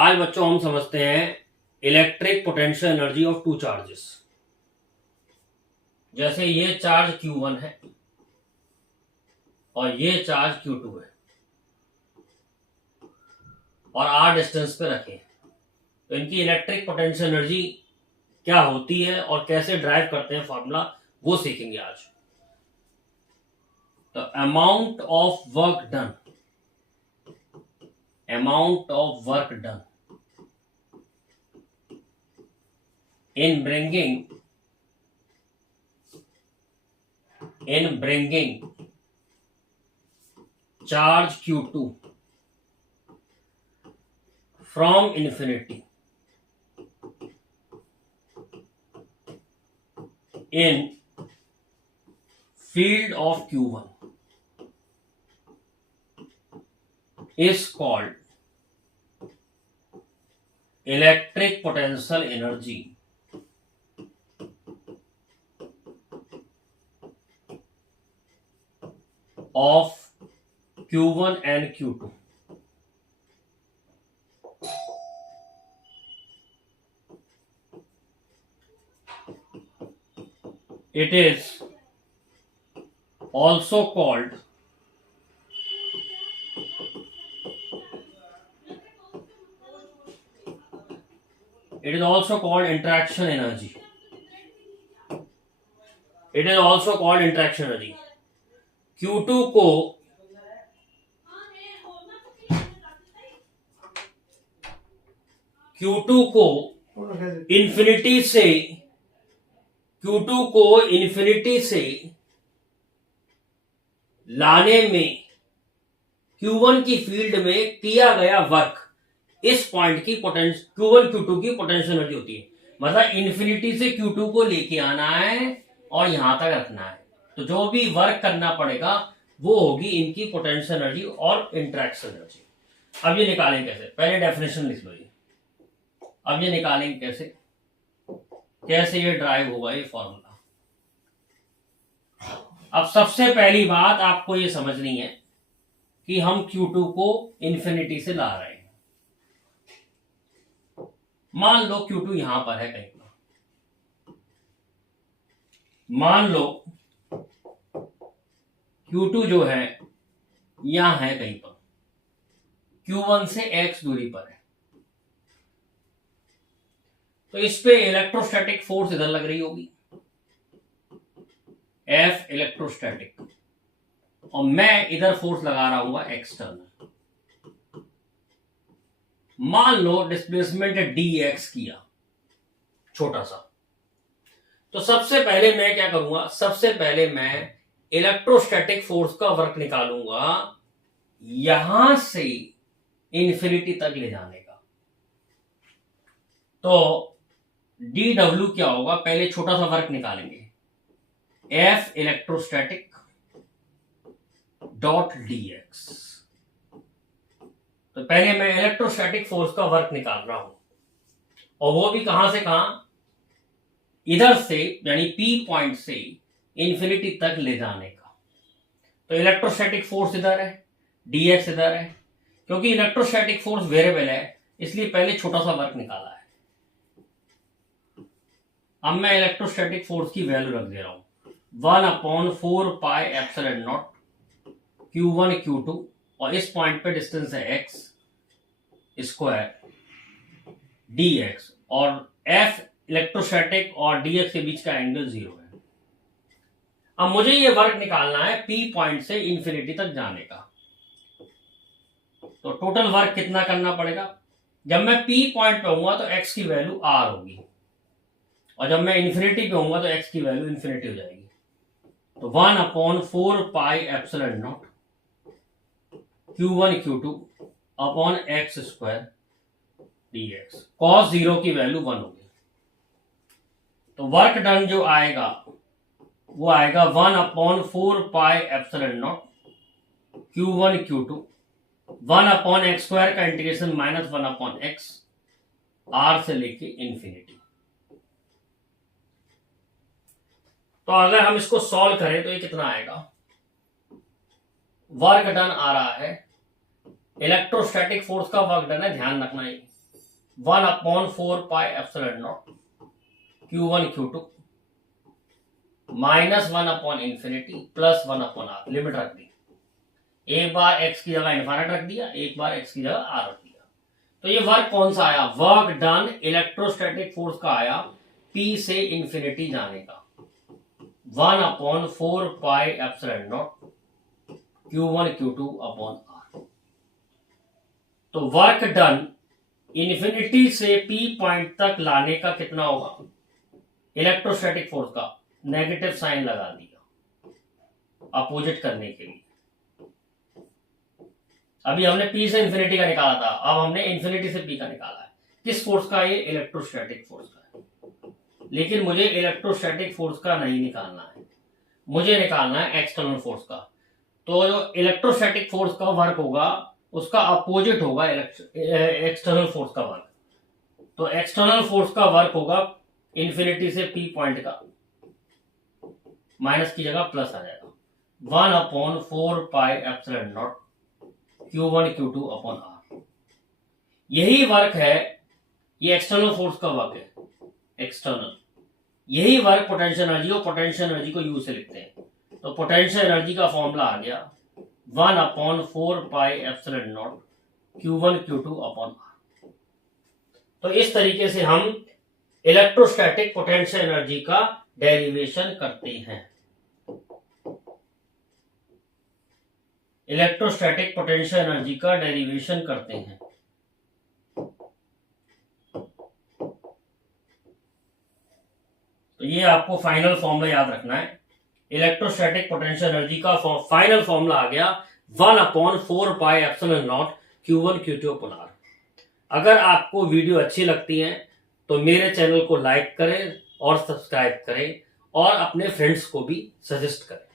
आज बच्चों हम समझते हैं electric potential energy of two charges. जैसे ये चार्ज Q1 है और ये चार्ज Q2 है और r डिस्टेंस पे रखे, तो इनकी इलेक्ट्रिक पोटेंशियल एनर्जी क्या होती है और कैसे ड्राइव करते हैं फॉर्मूला, वो सीखेंगे आज। तो amount of work done in bringing charge Q2 from infinity in field of Q1 is called electric potential energy of Q1 and Q2. It is also called interaction energy. Q2 को infinity से लाने में Q1 की field में किया गया work, इस point की Q1 Q2 की पोटेंशियल एनर्जी होती है। मतलब इन्फिनिटी से Q2 को लेके आना है और यहां तक रखना है, तो जो भी वर्क करना पड़ेगा वो होगी इनकी पोटेंशियल एनर्जी और इंटरेक्शन एनर्जी। अब ये निकालें कैसे, पहले डेफिनेशन लिख लो। अब ये निकालेंगे कैसे ये ड्राइव होगा ये फॉर्मूला। अब सबसे पहली बात आपको ये समझनी है कि हम Q2 को इन्फिनिटी से ला रहे हैं। मान लो Q2 यहां पर है कहीं पर, मान लो Q2 जो है यहां है कहीं पर, Q1 से x दूरी पर है, तो इस पे इलेक्ट्रोस्टैटिक फोर्स इधर लग रही होगी, F इलेक्ट्रोस्टैटिक, और मैं इधर फोर्स लगा रहा हूं एक्सटर्नल। मान लो डिस्प्लेसमेंट dx किया छोटा सा, तो सबसे पहले मैं क्या करूंगा, सबसे पहले मैं इलेक्ट्रोस्टैटिक फोर्स का वर्क निकालूंगा यहां से इन्फिनिटी तक ले जाने का। तो dw क्या होगा, पहले छोटा सा वर्क निकालेंगे, F इलेक्ट्रोस्टैटिक डॉट dx। तो पहले मैं इलेक्ट्रोस्टैटिक फोर्स का वर्क निकाल रहा हूं, और वो भी कहां से कहां, इधर से यानी P पॉइंट से इन्फिनिटी तक ले जाने का। तो इलेक्ट्रोस्टैटिक फोर्स इधर है, dx इधर है, क्योंकि इलेक्ट्रोस्टैटिक फोर्स वेरिएबल है इसलिए पहले छोटा सा वर्क निकाला है। अब मैं इलेक्ट्रोस्टैटिक फोर्स की वैल्यू रख दे रहा हूं 1/4πε0 Q1 Q2, और इस पॉइंट पे डिस्टेंस है x स्क्वायर dx, और F इलेक्ट्रोस्टैटिक और dx के बीच का एंगल 0 है। अब मुझे ये वर्क निकालना है P पॉइंट से इन्फिनिटी तक जाने का। तो टोटल वर्क कितना करना पड़ेगा, जब मैं P पॉइंट पे होऊंगा तो x की वैल्यू r होगी, और जब मैं इन्फिनिटी पे होऊंगा तो x की वैल्यू इन्फिनिटी हो जाएगी। तो 1/4πε0 Q1 Q2 upon x square dx, cos 0 की वैल्यू 1 होगी। तो वर्क डन जो आएगा वो आएगा 1/4πε0 Q1 Q2 1/x स्क्वायर का इंटीग्रेशन -1/x r से लेके इन्फिनिटी। तो अगर हम इसको सॉल्व करें तो ये कितना आएगा, वर्क डन आ रहा है, इलेक्ट्रोस्टैटिक फोर्स का वर्क डन है, ध्यान रखना है 1/4πε0 Q1 Q2 -1/∞ plus 1/r, limit रख दी। एक बार x की जगह इन्फाइनाइट रख दिया, एक बार x की जगह r रख दिया। तो ये वर्क कौन सा आया? वर्क डन इलेक्ट्रोस्टैटिक फोर्स का आया P से इंफिनिटी जाने का 1/4πε0 Q1 Q2/r। तो वर्क डन इंफिनिटी से P पॉइंट तक लाने का कितना होगा? इलेक्ट्रोस्टैटिक फोर्स का नेगेटिव साइन लगा दिया अपोजिट करने के लिए। अभी हमने P से इंफिनिटी का निकाला था, अब हमने इंफिनिटी से P का निकाला है। किस फोर्स का? ये इलेक्ट्रोस्टैटिक फोर्स का है। लेकिन मुझे इलेक्ट्रोस्टैटिक फोर्स का नहीं निकालना है, मुझे निकालना है एक्सटर्नल फोर्स का। तो जो इलेक्ट्रोस्टैटिक फोर्स का वर्क होगा उसका अपोजिट होगा एक्सटर्नल फोर्स का वर्क। तो एक्सटर्नल फोर्स का वर्क होगा इंफिनिटी से P पॉइंट का, माइनस की जगह प्लस आ जाएगा 1/4πε0 Q1 Q2/r। यही वर्क है, ये एक्सटर्नल फोर्स का वर्क है, एक्सटर्नल। यही वर्क पोटेंशियल एनर्जी, और पोटेंशियल एनर्जी को यू से लिखते हैं। तो पोटेंशियल एनर्जी का फॉर्मूला आ गया 1/4πε0 Q1 Q2/r। तो इस तरीके से हम इलेक्ट्रोस्टैटिक पोटेंशियल एनर्जी का डेरिवेशन करते हैं। इलेक्ट्रोस्टैटिक पोटेंशियल एनर्जी का डेरिवेशन करते हैं। तो ये आपको फाइनल फॉर्मूला याद रखना है। इलेक्ट्रोस्टैटिक पोटेंशियल एनर्जी का फाइनल फॉर्मूला आ गया 1/4πε0 Q1 Q2/r। अगर आपको वीडियो अच्छी लगती है तो मेरे चैनल को लाइक करें और सब्सक्राइब करें और अपने फ्रेंड्स को भी सजेस्ट करें।